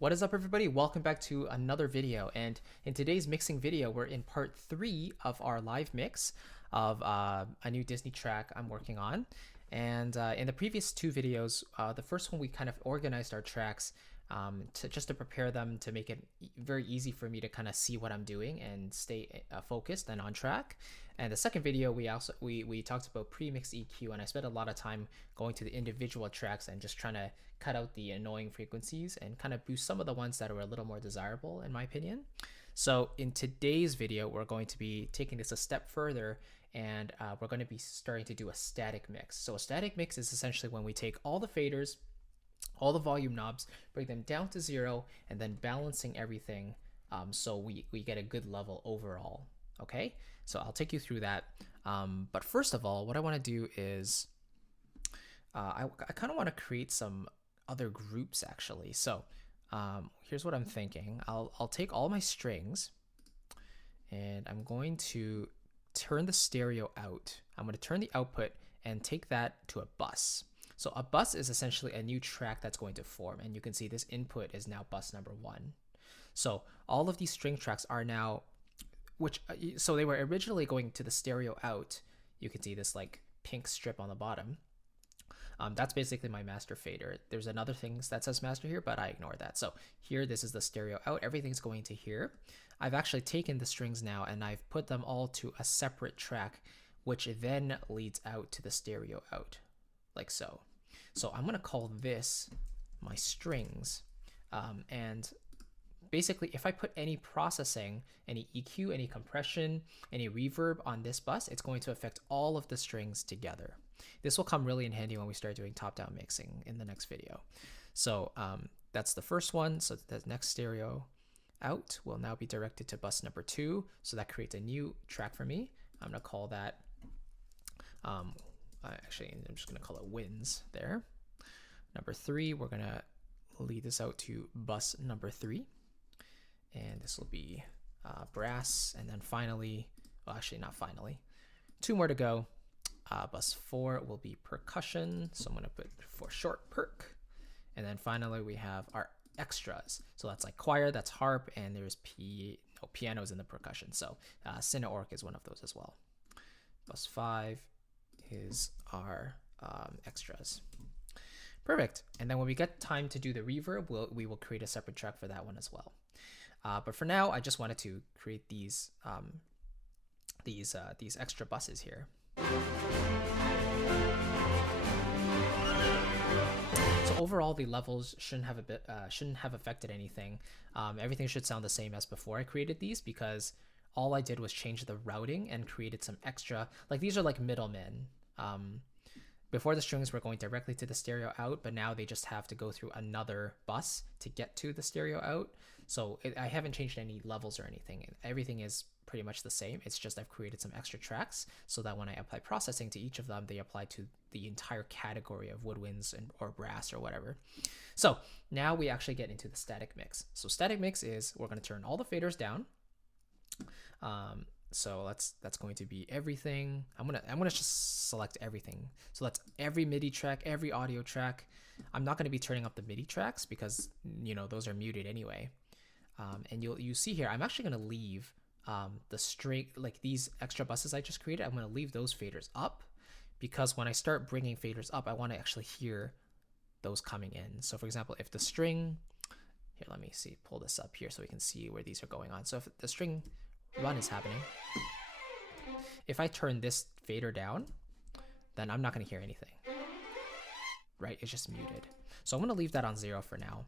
What is up, everybody? Welcome back to another video. And in today's mixing video, we're in part 3 of our live mix of a new Disney track I'm working on. And in the previous 2 videos, the first one we kind of organized our tracks to prepare them to make it very easy for me to kind of see what I'm doing and stay focused and on track. And the second video, we talked about pre-mix EQ, and I spent a lot of time going to the individual tracks and just trying to cut out the annoying frequencies and kind of boost some of the ones that are a little more desirable in my opinion. So in today's video, we're going to be taking this a step further, and we're going to be starting to do a static mix. So a static mix is essentially when we take all the faders, all the volume knobs, bring them down to 0, and then balancing everything so we get a good level overall. Okay, so I'll take you through that. But first of all, what I want to do is I kind of want to create some other groups actually. So here's what I'm thinking. I'll take all my strings and I'm going to turn the stereo out. I'm going to turn the output and take that to a bus. So a bus is essentially a new track that's going to form, and you can see this input is now bus number 1. So all of these string tracks are now, so they were originally going to the stereo out. You can see this like pink strip on the bottom. That's basically my master fader. There's another thing that says master here, but I ignore that. So here, this is the stereo out. Everything's going to here. I've actually taken the strings now and I've put them all to a separate track, which then leads out to the stereo out, like so. So I'm going to call this my strings. And basically, if I put any processing, any EQ, any compression, any reverb on this bus, it's going to affect all of the strings together. This will come really in handy when we start doing top-down mixing in the next video. So that's the first one. So the next stereo out will now be directed to bus number 2. So that creates a new track for me. I'm going to call that, actually, I'm just going to call it wins there. Number 3, we're going to lead this out to bus number 3. And this will be brass. And then finally, well, actually not finally, 2 more to go. Bus 4 will be percussion. So I'm going to put for short perk. And then finally, we have our extras. So that's like choir, that's harp, and there's pianos in the percussion. So Cineorg is one of those as well. Bus 5 is our extras. Perfect. And then when we get time to do the reverb, we will create a separate track for that one as well. But for now, I just wanted to create these extra buses here. So overall, the levels shouldn't have affected anything. Everything should sound the same as before I created these, because all I did was change the routing and created some extra, like these are like middlemen. Before, the strings were going directly to the stereo out, but now they just have to go through another bus to get to the stereo out. So I haven't changed any levels or anything. Everything is pretty much the same. It's just I've created some extra tracks so that when I apply processing to each of them, they apply to the entire category of woodwinds or brass or whatever. So now we actually get into the static mix. So static mix is we're going to turn all the faders down. So that's going to be everything. I'm gonna just select everything. So that's every MIDI track, every audio track. I'm not gonna be turning up the MIDI tracks because those are muted anyway. And you see here, I'm actually gonna leave the string, like these extra buses I just created. I'm gonna leave those faders up because when I start bringing faders up, I want to actually hear those coming in. So for example, if the string here, let me see, pull this up here so we can see where these are going on. So if the string run is happening, if I turn this fader down, then I'm not going to hear anything, right? It's just muted. So I'm going to leave that on 0 for now,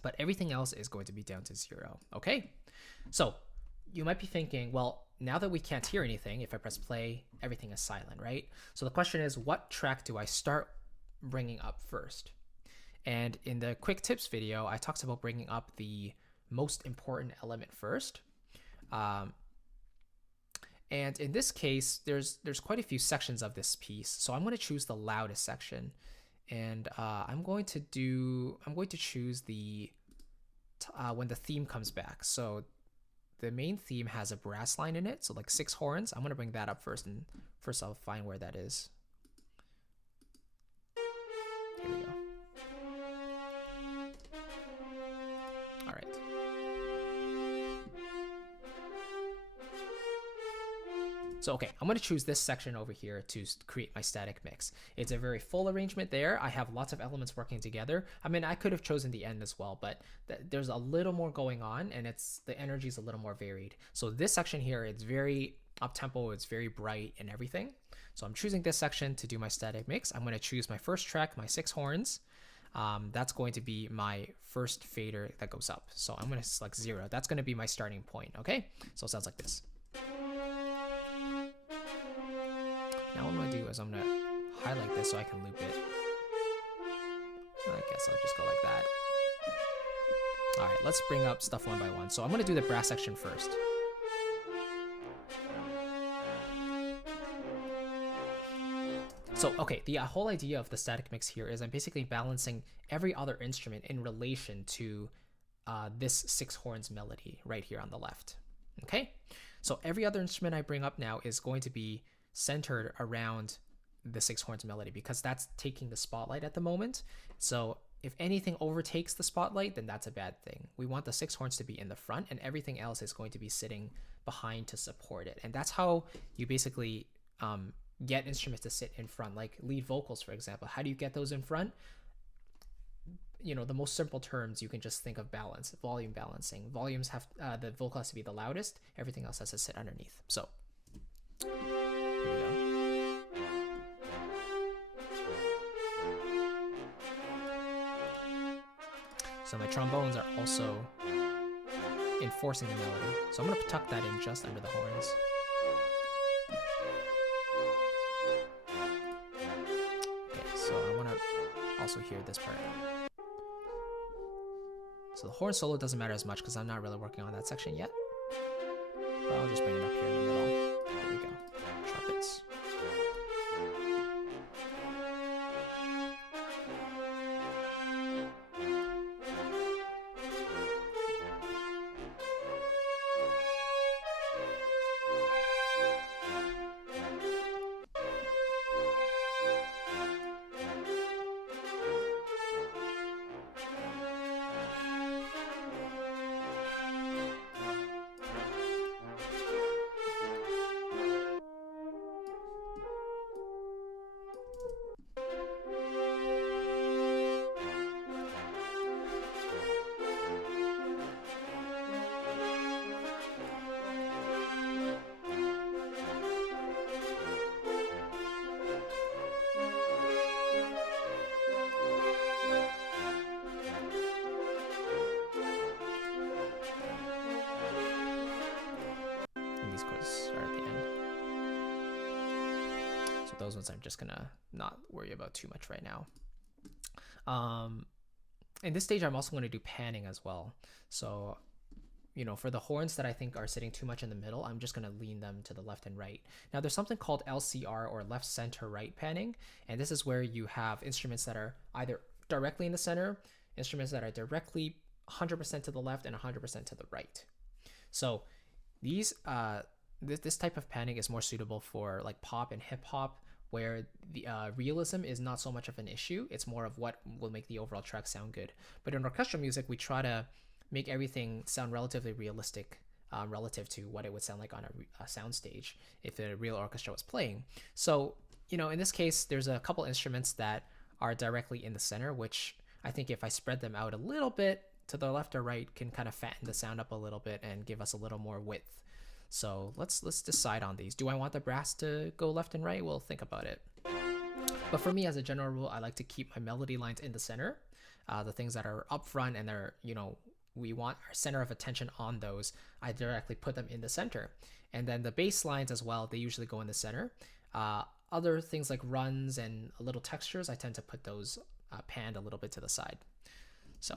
but everything else is going to be down to 0. Okay, so you might be thinking, well, now that we can't hear anything, if I press play, everything is silent, right? So the question is, what track do I start bringing up first? And in the quick tips video, I talked about bringing up the most important element first. And in this case, there's quite a few sections of this piece. So I'm going to choose the loudest section, and I'm going to choose the when the theme comes back. So the main theme has a brass line in it, so like 6 horns. I'm going to bring that up first, and first I'll find where that is. Here we go. So, okay, I'm going to choose this section over here to create my static mix. It's a very full arrangement there. I have lots of elements working together. I mean, I could have chosen the end as well, but there's a little more going on, and the energy is a little more varied. So this section here, it's very up-tempo, it's very bright and everything. So I'm choosing this section to do my static mix. I'm going to choose my first track, my 6 horns. That's going to be my first fader that goes up. So I'm going to select 0. That's going to be my starting point, okay? So it sounds like this. Now what I'm going to do is I'm going to highlight this so I can loop it. I guess I'll just go like that. All right, let's bring up stuff one by one. So I'm going to do the brass section first. So, okay, the whole idea of the static mix here is I'm basically balancing every other instrument in relation to this 6 horns melody right here on the left. Okay, so every other instrument I bring up now is going to be centered around the 6 horns melody because that's taking the spotlight at the moment. So if anything overtakes the spotlight, then that's a bad thing. We want the 6 horns to be in the front and everything else is going to be sitting behind to support it. And that's how you basically get instruments to sit in front, like lead vocals, for example. How do you get those in front? You know, the most simple terms, you can just think of balance, volume balancing. Volumes have, the vocal has to be the loudest, everything else has to sit underneath. So, here we go. So my trombones are also enforcing the melody. So I'm going to tuck that in just under the horns. Okay, so I want to also hear this part. So the horn solo doesn't matter as much because I'm not really working on that section yet. But I'll just bring it up here in the middle. There we go. Trumpets. These chords are at the end. So those ones I'm just gonna not worry about too much right now. In this stage, I'm also going to do panning as well. So, you know, for the horns that I think are sitting too much in the middle, I'm just going to lean them to the left and right. Now, there's something called LCR, or left, center, right panning. And this is where you have instruments that are either directly in the center, instruments that are directly 100% to the left and 100% to the right. So these, this type of panning is more suitable for like pop and hip hop, where the realism is not so much of an issue. It's more of what will make the overall track sound good. But in orchestral music, we try to make everything sound relatively realistic relative to what it would sound like on a sound stage if a real orchestra was playing. So, you know, in this case, there's a couple instruments that are directly in the center, which I think if I spread them out a little bit to the left or right can kind of fatten the sound up a little bit and give us a little more width. So let's decide on these. Do I want the brass to go left and right? We'll think about it. But for me, as a general rule, I like to keep my melody lines in the center. The things that are up front and they're, you know, we want our center of attention on those, I directly put them in the center. And then the bass lines as well, they usually go in the center. Other things like runs and little textures, I tend to put those panned a little bit to the side. So.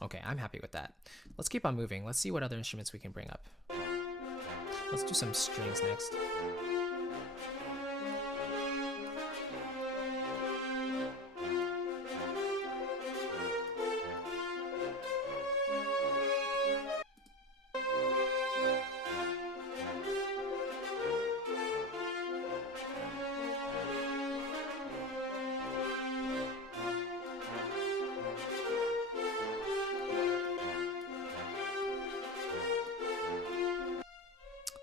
Okay, I'm happy with that. Let's keep on moving. Let's see what other instruments we can bring up. Let's do some strings next.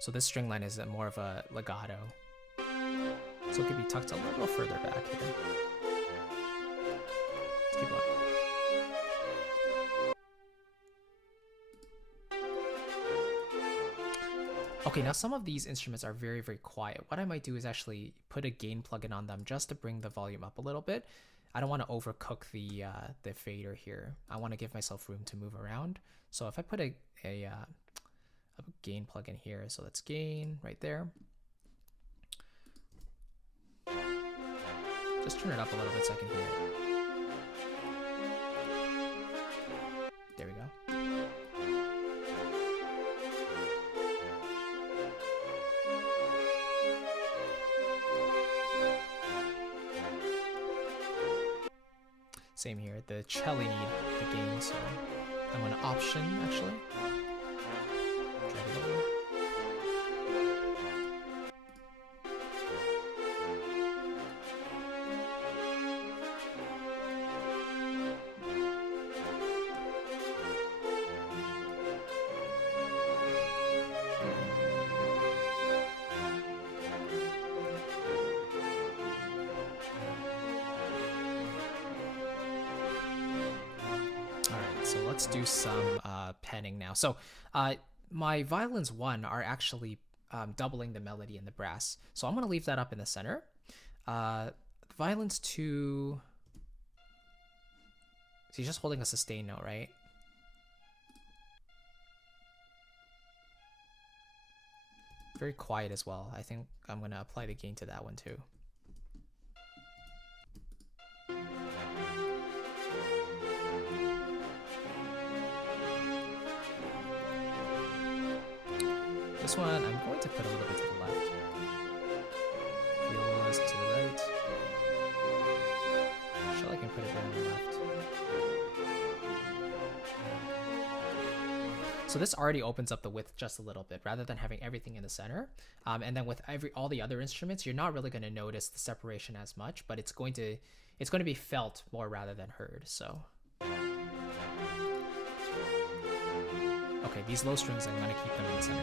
So this string line is more of a legato. So it could be tucked a little further back here. Let's keep going. Okay, now some of these instruments are very, very quiet. What I might do is actually put a gain plugin on them just to bring the volume up a little bit. I don't want to overcook the fader here. I want to give myself room to move around. So if I put a gain plugin here, so let's gain right there. Just turn it up a little bit so I can hear it. There we go. Same here, the cello need the gain, so I'm going to option actually. Drag it over. So let's do some penning now. So my violins 1 are actually doubling the melody in the brass. So I'm going to leave that up in the center. Violins 2, so he's just holding a sustain note, right? Very quiet as well. I think I'm going to apply the gain to that one too. This one, I'm going to put a little bit to the left. Violas to the right. Shall I can put it there on the left. So this already opens up the width just a little bit, rather than having everything in the center. And then with all the other instruments, you're not really going to notice the separation as much, but it's going to be felt more rather than heard. So. Okay, these low strings, I'm going to keep them in the center.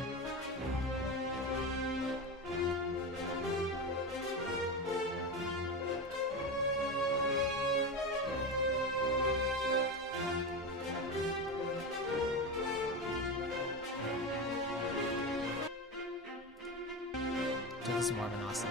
So this is more of an ostinato.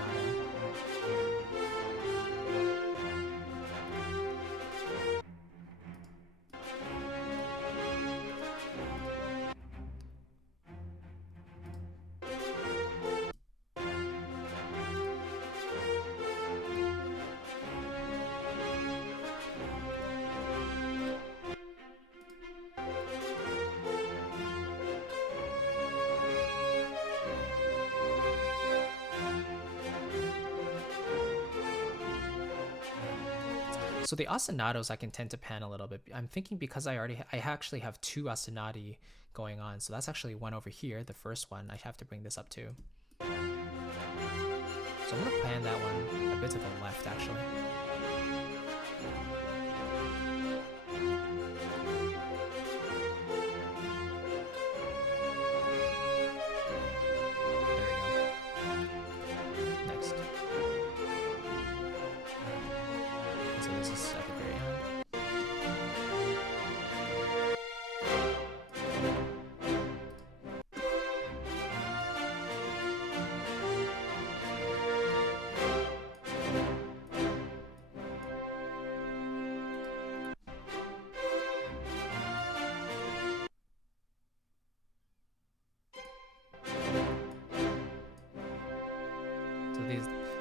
So the ostinatos I can tend to pan a little bit. I'm thinking because I actually have 2 ostinati going on. So that's actually one over here, the first one. I have to bring this up too. So I'm gonna pan that one a bit to the left actually.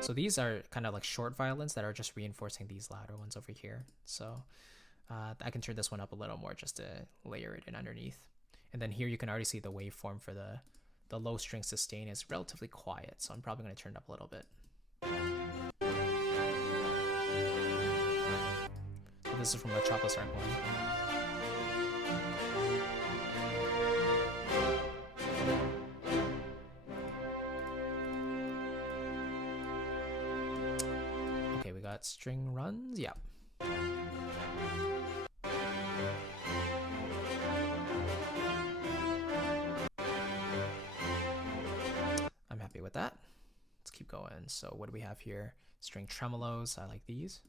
So these are kind of like short violins that are just reinforcing these louder ones over here. So I can turn this one up a little more just to layer it in underneath. And then here you can already see the waveform for the low string sustain is relatively quiet. So I'm probably going to turn it up a little bit. So this is from a Chopos Arc 1. String runs, yeah. with that. Let's keep going. So what do we have here? String tremolos. I like these.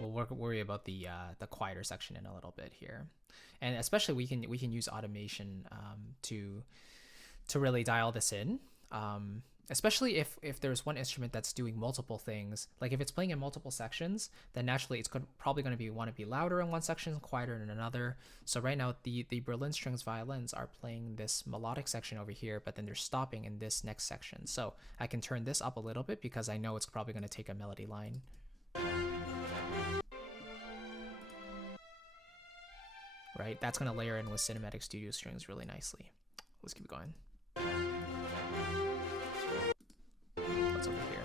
We'll worry about the quieter section in a little bit here, and especially we can use automation to really dial this in. Especially if there's one instrument that's doing multiple things, like if it's playing in multiple sections, then naturally it's probably going to want to be louder in one section, quieter in another. So right now the Berlin strings violins are playing this melodic section over here, but then they're stopping in this next section. So I can turn this up a little bit because I know it's probably going to take a melody line. Right, that's going to layer in with Cinematic Studio strings really nicely. Let's keep going. What's over here?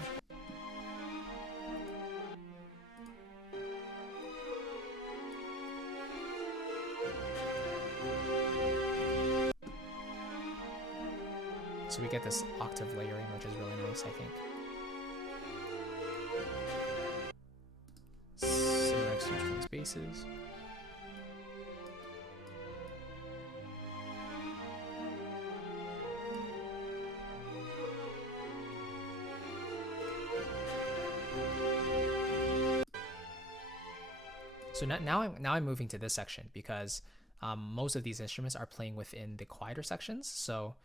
So we get this octave layering, which is really nice, I think. Cinematic Studio strings basses. So now I'm moving to this section because most of these instruments are playing within the quieter sections. So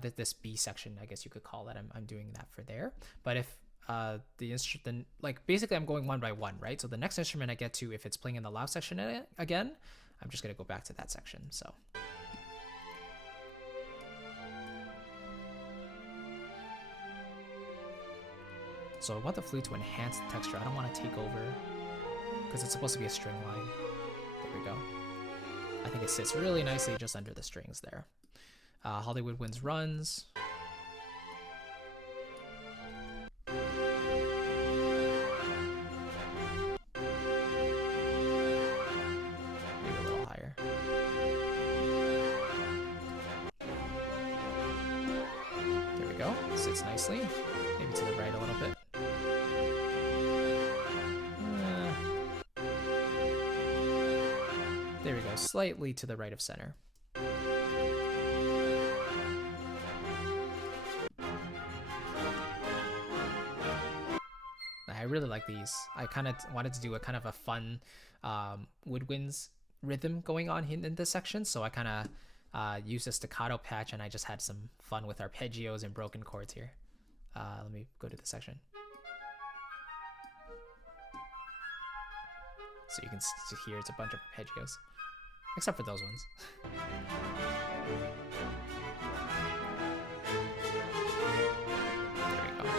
this B section, I guess you could call that, I'm doing that for there. But if the instrument, like basically I'm going one by one, right? So the next instrument I get to, if it's playing in the loud section again, I'm just gonna go back to that section. So. So I want the flute to enhance the texture. I don't want to take over, because it's supposed to be a string line. There we go. I think it sits really nicely just under the strings there. Hollywood Winds runs. Maybe a little higher. There we go. Sits nicely. Maybe to the right a little bit. There we go, slightly to the right of center. I really like these. I kind of wanted to do a kind of a fun woodwinds rhythm going on in this section, so I kind of used a staccato patch and I just had some fun with arpeggios and broken chords here. Let me go to the section. So you can hear it's a bunch of arpeggios. Except for those ones. There we go.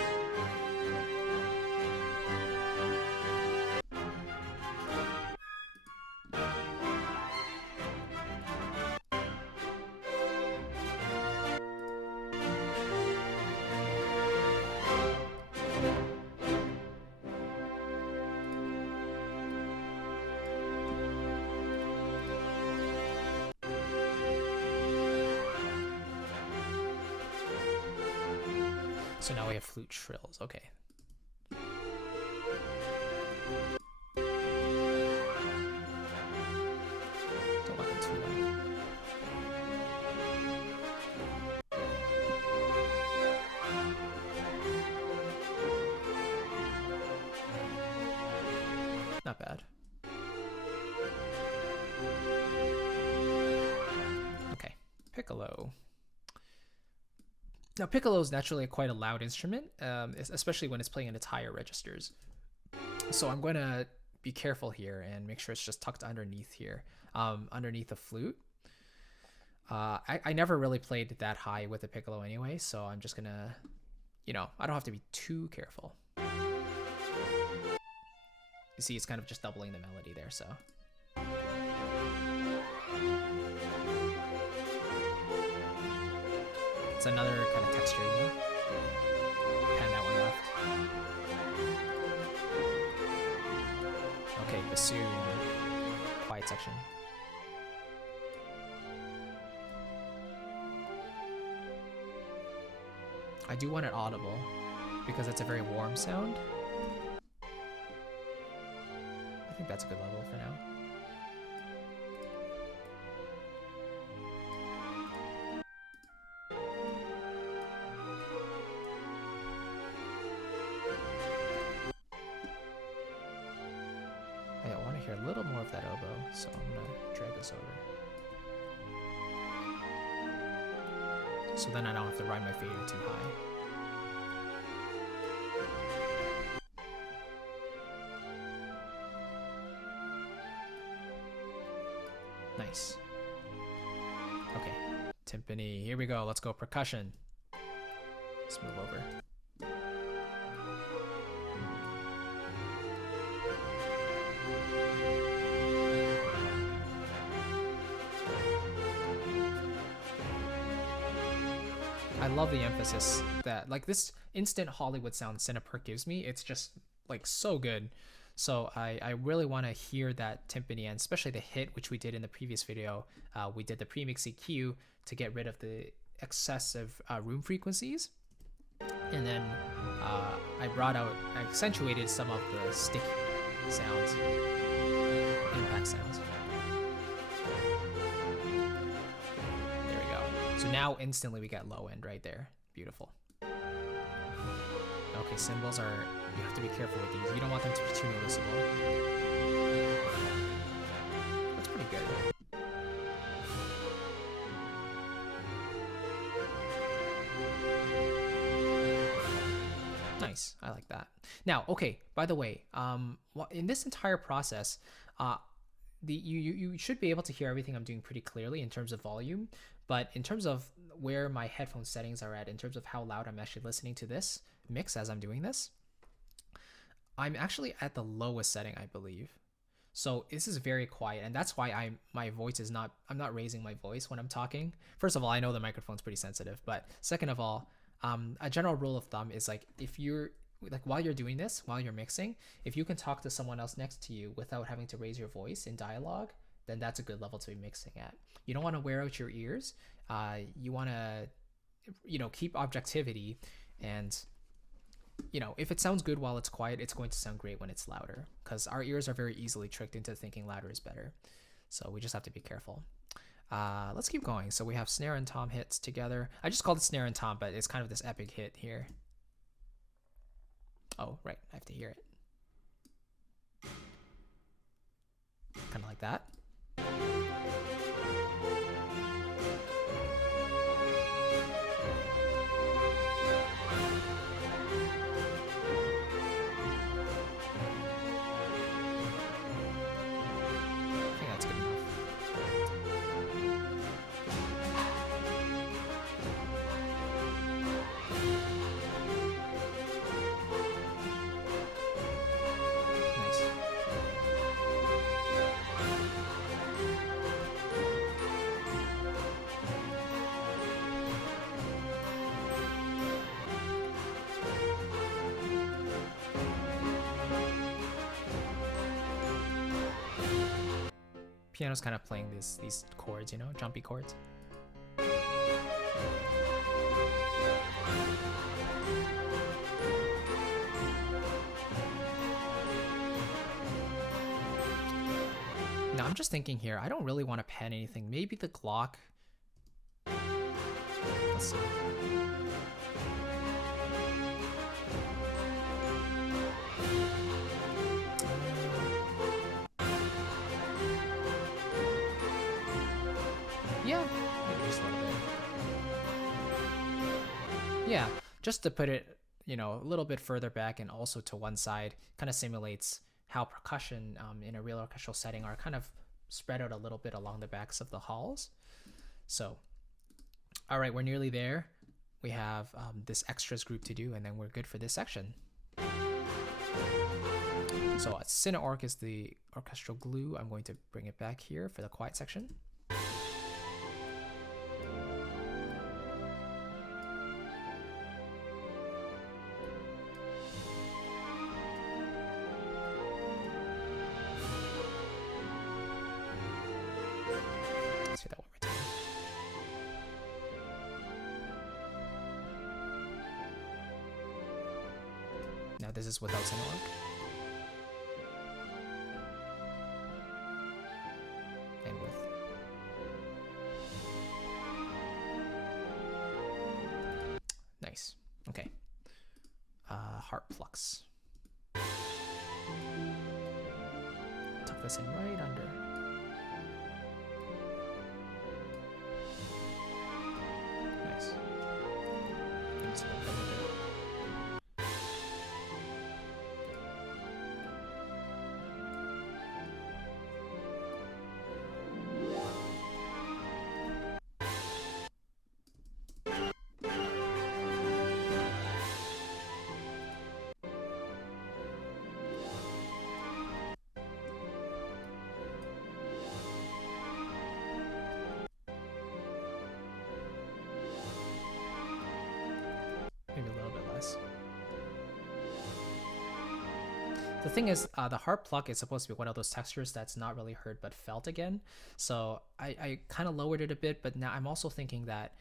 So now we have flute trills, okay. Don't want them too loud. Not bad. Okay, piccolo. Now, piccolo is naturally quite a loud instrument, especially when it's playing in its higher registers. So I'm going to be careful here and make sure it's just tucked underneath here, underneath the flute. I never really played that high with the piccolo anyway, so I'm just going to, I don't have to be too careful. You see, it's kind of just doubling the melody there, so. It's another kind of texture, Pan that one left. Okay, bassoon, quiet section. I do want it audible because it's a very warm sound. I think that's a good level for now. I want to hear a little more of that oboe, so I'm going to drag this over. So then I don't have to ride my fader too high. Nice. Okay, timpani, here we go. Let's go percussion. Let's move over. I love the emphasis that, like, this instant Hollywood sound Cineperk gives me. It's just like so good. So I really want to hear that timpani, and especially the hit, which we did in the previous video. We did the premix EQ to get rid of the excessive room frequencies. And then I accentuated some of the stick sounds, impact sounds. There we go. So now instantly we get low end right there. Beautiful. Okay, cymbals are, you have to be careful with these. You don't want them to be too noticeable. That's pretty good. Nice, I like that. Now, okay, by the way, in this entire process, you should be able to hear everything I'm doing pretty clearly in terms of volume, but in terms of where my headphone settings are at, in terms of how loud I'm actually listening to this mix as I'm doing this, I'm actually at the lowest setting, I believe. So this is very quiet, and that's why my voice is not, I'm not raising my voice when I'm talking. First of all, I know the microphone's pretty sensitive, but second of all, a general rule of thumb is, like, if you're, like, while you're doing this, while you're mixing, if you can talk to someone else next to you without having to raise your voice in dialogue, then that's a good level to be mixing at. You don't want to wear out your ears. You want to, keep objectivity, and, if it sounds good while it's quiet, it's going to sound great when it's louder, because our ears are very easily tricked into thinking louder is better. So we just have to be careful. Let's keep going. So we have snare and tom hits together. I just called it snare and tom, but it's kind of this epic hit here. Oh, right, I have to hear it. Kind of like that. I think that's good enough. Piano's kind of playing these chords, jumpy chords. Now I'm just thinking here, I don't really want to pan anything. Maybe the Glock. Let's see. Yeah, maybe just a little bit. Yeah, just to put it, a little bit further back and also to one side, kind of simulates how percussion in a real orchestral setting are kind of spread out a little bit along the backs of the halls. So, all right, we're nearly there. We have this extras group to do, and then we're good for this section. So Cineorc is the orchestral glue. I'm going to bring it back here for the quiet section. Now this is without an org. And with. Nice. Okay. Harp flux. Tuck this in right under. Nice. Things will go with it. Maybe a little bit less. The thing is, the harp pluck is supposed to be one of those textures that's not really heard but felt again. So I kind of lowered it a bit, but now I'm also thinking that,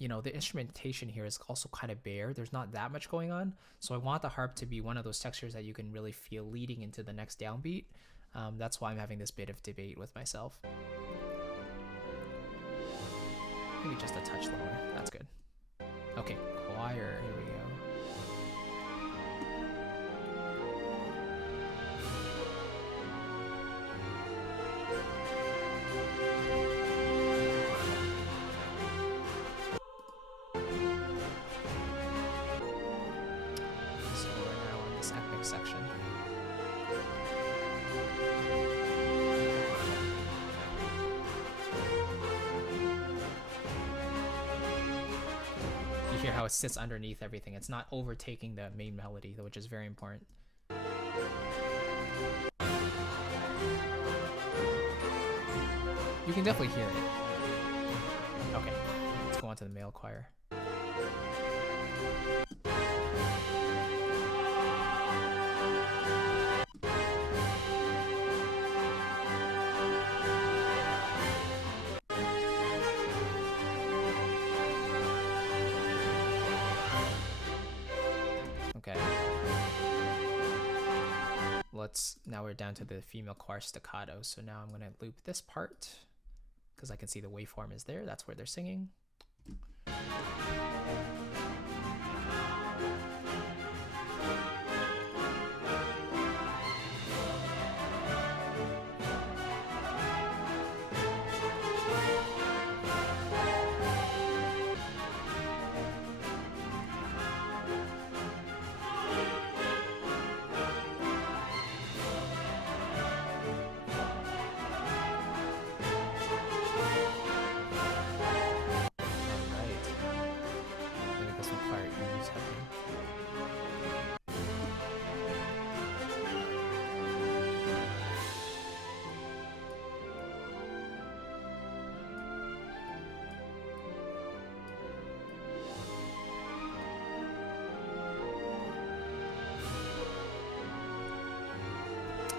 you know, the instrumentation here is also kind of bare. There's not that much going on. So I want the harp to be one of those textures that you can really feel leading into the next downbeat. That's why I'm having this bit of debate with myself. Maybe just a touch lower. That's good. Okay, choir. Here we go. So we're now on this epic section. You hear how it sits underneath everything. It's not overtaking the main melody, which is very important. You can definitely hear it. Okay, let's go on to the male choir. Okay. Now we're down to the female choir staccato. So now I'm gonna loop this part because I can see the waveform is there. That's where they're singing.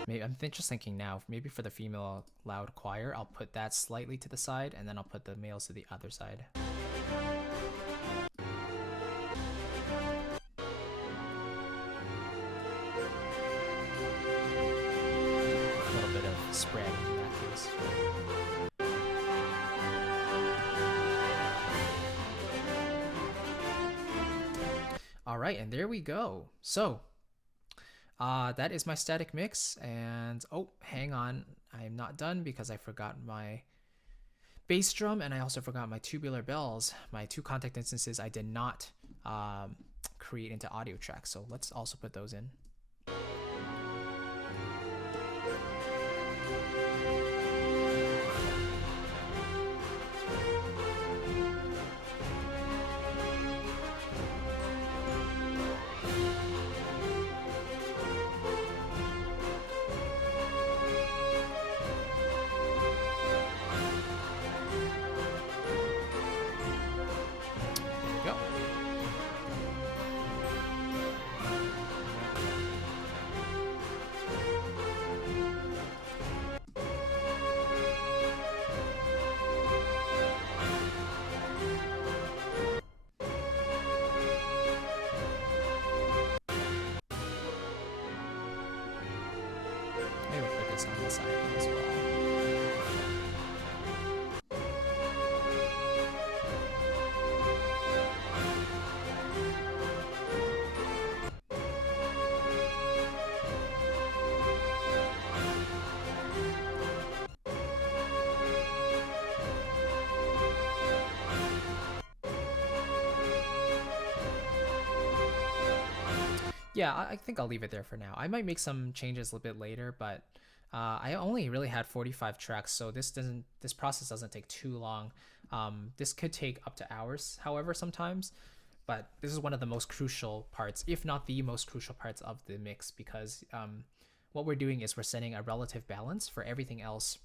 Maybe I'm just thinking now, maybe for the female loud choir, I'll put that slightly to the side, and then I'll put the males to the other side. A little bit of spread in that case. All right, and there we go. So that is my static mix, and oh, hang on, I'm not done because I forgot my bass drum, and I also forgot my tubular bells. My two contact instances I did not create into audio tracks, so let's also put those in. effects on the side as well. Yeah, I think I'll leave it there for now. I might make some changes a little bit later, but I only really had 45 tracks, so this process doesn't take too long. This could take up to hours, however, sometimes, but this is one of the most crucial parts, if not the most crucial parts of the mix, because what we're doing is we're setting a relative balance for everything else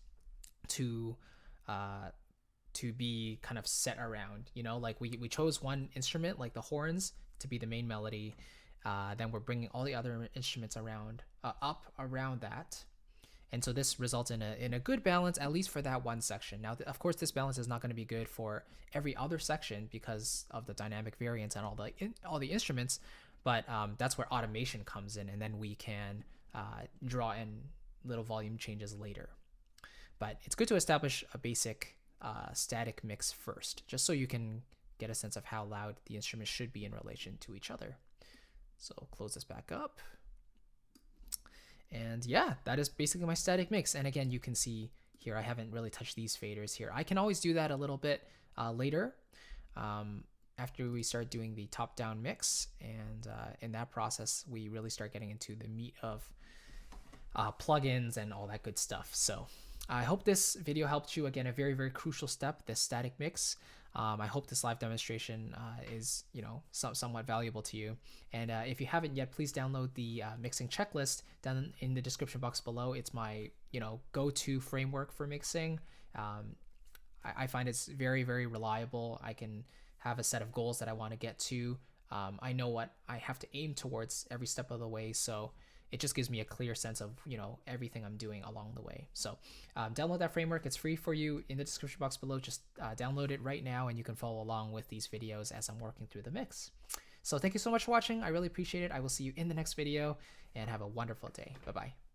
to be kind of set around. You know, like we chose one instrument, like the horns, to be the main melody. Then we're bringing all the other instruments around up around that, and so this results in a good balance, at least for that one section. Now, of course, this balance is not going to be good for every other section because of the dynamic variance and all the instruments, but that's where automation comes in, and then we can draw in little volume changes later. But it's good to establish a basic static mix first, just so you can get a sense of how loud the instruments should be in relation to each other. So close this back up. And yeah, that is basically my static mix. And again, you can see here, I haven't really touched these faders here. I can always do that a little bit later after we start doing the top-down mix. And in that process, we really start getting into the meat of plugins and all that good stuff. So I hope this video helped you. Again, a very, very crucial step, this static mix. I hope this live demonstration is, somewhat valuable to you. And if you haven't yet, please download the mixing checklist down in the description box below. It's my, go-to framework for mixing. I find it's very, very reliable. I can have a set of goals that I want to get to. I know what I have to aim towards every step of the way. So it just gives me a clear sense of, everything I'm doing along the way. So download that framework. It's free for you in the description box below. Just download it right now and you can follow along with these videos as I'm working through the mix. So thank you so much for watching. I really appreciate it. I will see you in the next video and have a wonderful day. Bye-bye.